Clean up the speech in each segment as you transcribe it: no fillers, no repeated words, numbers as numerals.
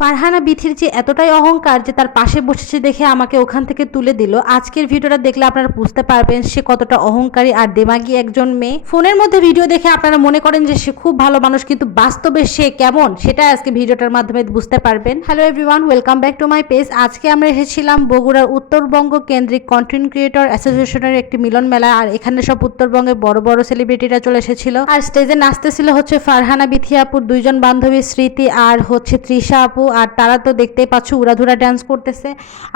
ফারহানা বিথির যে এতটাই অহংকার যে তার পাশে বসেছে দেখে আমাকে ওখান থেকে তুলে দিল। আজকের ভিডিওটা দেখলে আপনারা বুঝতে পারবেন সে কতটা অহংকারী আর দেমাগী একজন মেয়ে। ফোনের মধ্যে ভিডিও দেখে আপনারা মনে করেন যে সে খুব ভালো মানুষ, কিন্তু বাস্তবে সে কেমন সেটা আজকে ভিডিওটার মাধ্যমে বুঝতে পারবেন। Hello everyone, welcome back to my page. আজকে আমরা এসেছিলাম বগুড়ার উত্তরবঙ্গ কেন্দ্রিক কন্টেন্ট ক্রিয়েটর অ্যাসোসিয়েশনের একটি মিলন মেলা। আর এখানে সব উত্তরবঙ্গের বড় বড় সেলিব্রিটিরা চলে এসেছিল। আর স্টেজে নাচতেছিল হচ্ছে ফারহানা বিথি আপুর দুইজন বান্ধবী স্মৃতি আর হচ্ছে তৃষা আপু। আর তারা তো দেখতেই পাচ্ছ উড়াধুরা ডান্স করতেছে।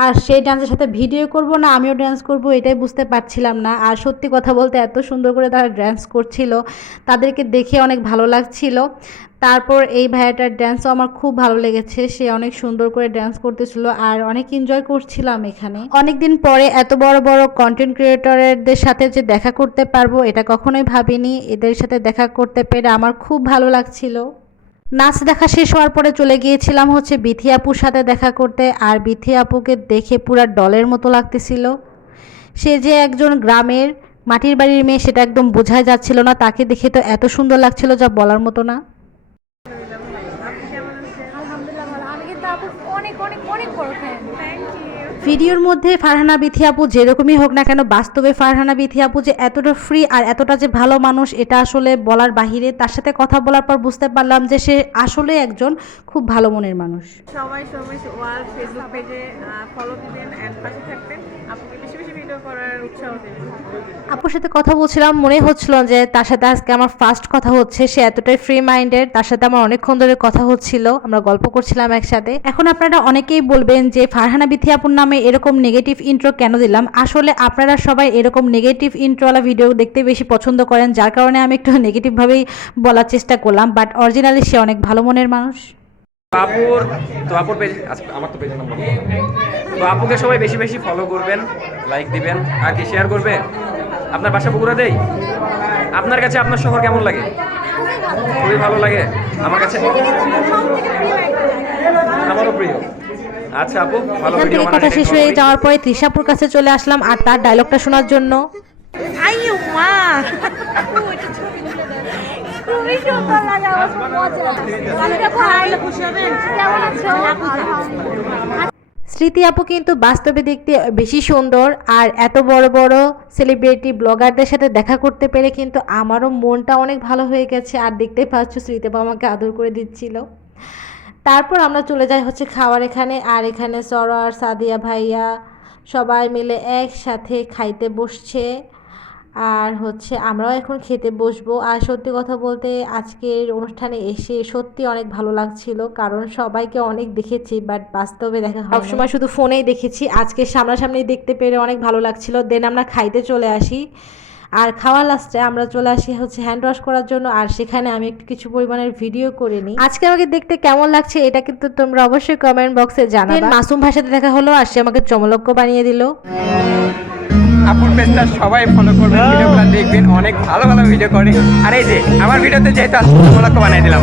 আর সেই ডান্সের সাথে ভিডিও করব না আমিও ডান্স করব এটাই বুঝতে পারছিলাম না। আর সত্যি কথা বলতে এত সুন্দর করে তারা ডান্স করছিল, তাদেরকে দেখে অনেক ভালো লাগছিল। তারপর এই ভাইয়াটার ডান্সও আমার খুব ভালো লেগেছে, সে অনেক সুন্দর করে ডান্স করতেছিল আর অনেক এনজয় করছিলাম। এখানে অনেকদিন পরে এত বড় বড় কন্টেন্ট ক্রিয়েটরদের সাথে যে দেখা করতে পারবো এটা কখনোই ভাবিনি। এদের সাথে দেখা করতে পেরে আমার খুব ভালো লাগছিল। নাচ দেখা শেষ হওয়ার পরে চলে গিয়েছিলাম হচ্ছে বিথি আপুর সাথে দেখা করতে। আর বিথি আপুকে দেখে পুরা ডলের মতো লাগতেছিল। সে যে একজন গ্রামের মাটির বাড়ির মেয়ে সেটা একদম বোঝাই যাচ্ছিল না, তাকে দেখে তো এত সুন্দর লাগছিল যা বলার মতো না। ভিডিওর মধ্যে ফারহানা বিথি আপু যেরকমই হোক না কেন, বাস্তবে ফারহানা বিথি আপু যে এতটা ফ্রি আর এতটা যে ভালো মানুষ এটা আসলে বলার বাহিরে। তার সাথে কথা বলার পর বুঝতে পারলাম যে সে আসলে একজন খুব ভালো মনের মানুষ। সবাই ওয়ার্ল্ড ফেসবুক পেজে ফলো দিবেন এন্ড পাশে থাকবেন, আপুকে বেশি বেশি ভিডিও করার উৎসাহ দেবেন। আপুর সাথে কথা বলছিলাম, মনে হচ্ছিল যে তার সাথে আজকে আমার ফার্স্ট কথা হচ্ছে। সে এতটাই ফ্রি মাইন্ডেড, তার সাথে আমার অনেকক্ষণ ধরে কথা হচ্ছিল, আমরা গল্প করছিলাম একসাথে। এখন আপনারা অনেকেই বলবেন যে ফারহানা বিথি আপুর নামে এরকম নেগেটিভ ইন্ট্রো কেন দিলাম। আসলে আপনারা সবাই এরকম নেগেটিভ ইন্ট্রোওয়ালা ভিডিও দেখতে বেশি পছন্দ করেন, যার কারণে আমি একটু নেগেটিভভাবেই বলার চেষ্টা করলাম। বাট অরিজিনালি সে অনেক ভালো মনের মানুষ। আপুর পেজ আমার তো পেজের নাম্বার তো আপুকে সবাই বেশি বেশি ফলো করবেন, লাইক দিবেন আর কি শেয়ার করবে। আপনার বাসা বগুড়া দেই, আপনার কাছে আপনার শহর কেমন লাগে? খুবই ভালো লাগে আমার কাছে, আমারও প্রিয়। আচ্ছা আপু, ভালো ভিডিও বানান। কথা শেষ হয়ে যাওয়ার পরে তৃষাপুর কাছে চলে আসলাম আর তার ডায়লগটা শোনার জন্য। আইয়ো মা খুবই সুন্দর লাগে, আমার খুব মজা। কালকে ভাই খুশি হবেন, কেমন আছো? স্মৃতি আপু কিন্তু বাস্তবে দেখতে বেশি সুন্দর। আর এত বড় বড় সেলিব্রিটি ব্লগারদের সাথে দেখা করতে পেরে কিন্তু আমারও মনটা অনেক ভালো হয়ে গেছে। আর দেখতে পাচ্ছ স্মৃতি আপু আমাকে আদর করে দিচ্ছিল। তারপর আমরা চলে যাই হচ্ছে খাওয়ার এখানে। আর এখানে সরোয়ার, সাদিয়া ভাইয়া সবাই মিলে একসাথে খাইতে বসছে। আর হচ্ছে আমরাও এখন খেতে বসবো। আর সত্যি কথা বলতে আজকের অনুষ্ঠানে এসে সত্যি অনেক ভালো লাগছিল, কারণ সবাইকে অনেক দেখেছি বাট বাস্তবে দেখা হয় সবসময় শুধু ফোনেই দেখেছি। আজকে সামনাসামনি দেখতে পেরে অনেক ভালো লাগছিল। দেন আমরা খাইতে চলে আসি। আর খাওয়ার লাস্টে আমরা চলে আসি হচ্ছে হ্যান্ড ওয়াশ করার জন্য। আর সেখানে আমি একটু কিছু পরিমাণের ভিডিও করে নিই। আজকে আমাকে দেখতে কেমন লাগছে এটা কিন্তু তোমরা অবশ্যই কমেন্ট বক্সে জানাবে। মাসুম ভাইয়ের সাথে দেখা হলো আর সে আমাকে চমলক্য বানিয়ে দিল। আপুর পেজটা সবাই ফলো করবেন, ভিডিওগুলো দেখবেন, অনেক ভালো ভালো ভিডিও করে। আর এই যে আমার ভিডিওতে যেহেতু আজকে বানিয়ে দিলাম।